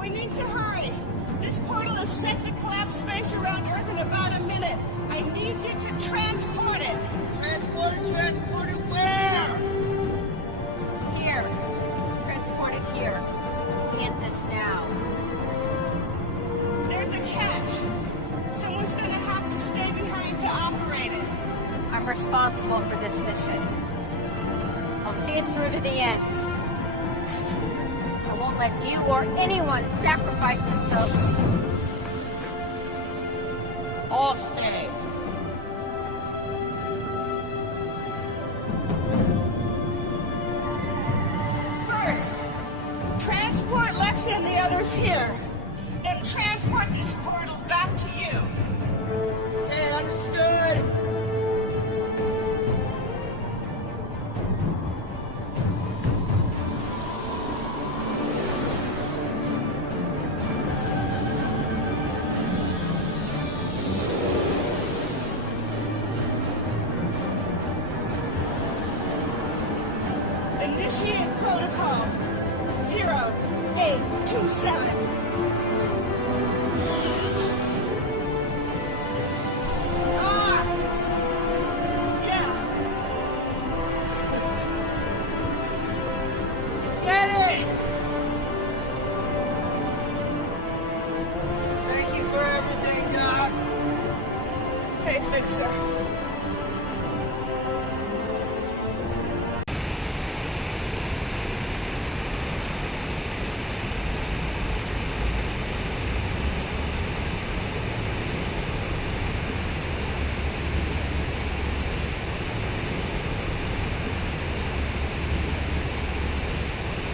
We need to hurry. This portal is set to collapse space around Earth in about a minute. I need you to transport it. Transport it where? Here. Transport it here. We end this now. There's a catch. Someone's gonna have to stay behind to operate it. I'm responsible for this mission. I'll see it through to the end. I won't let you or anyone sacrifice themselves. All stay. First, transport Lexa and the others here. Then transport this portal back to you. Okay, understood. Initiate protocol 0827. Thank you for everything, Doc. Hey, Fixer.